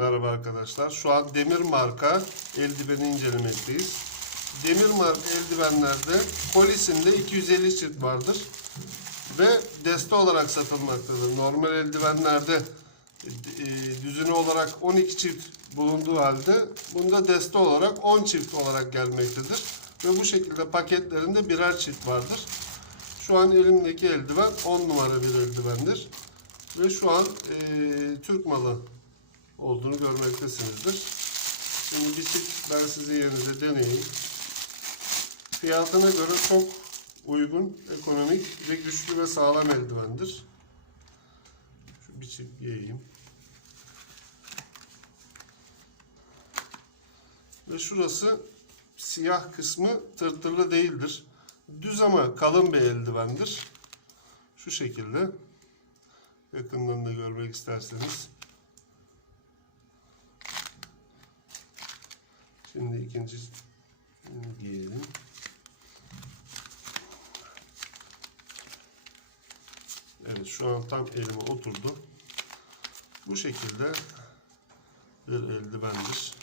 Merhaba arkadaşlar. Şu an Demir marka eldiveni incelemekteyiz. Demir marka eldivenlerde polisinde 250 çift vardır. Ve deste olarak satılmaktadır. Normal eldivenlerde e, düzine olarak 12 çift bulunduğu halde bunda deste olarak 10 çift olarak gelmektedir. Ve bu şekilde paketlerinde birer çift vardır. Şu an elimdeki eldiven 10 numara bir eldivendir. Ve şu an e, Türk malı olduğunu görmektesinizdir. Şimdi çift ben sizin yerinize deneyeyim. Fiyatına göre çok uygun, ekonomik ve güçlü ve sağlam eldivendir. Şu bir çift giyeyim. Ve şurası siyah kısmı tırtırlı değildir. Düz ama kalın bir eldivendir. Şu şekilde. Yakından da görmek isterseniz. Şimdi ikinci giyelim. Evet şu an tam elime oturdu. Bu şekilde bir eldivendir.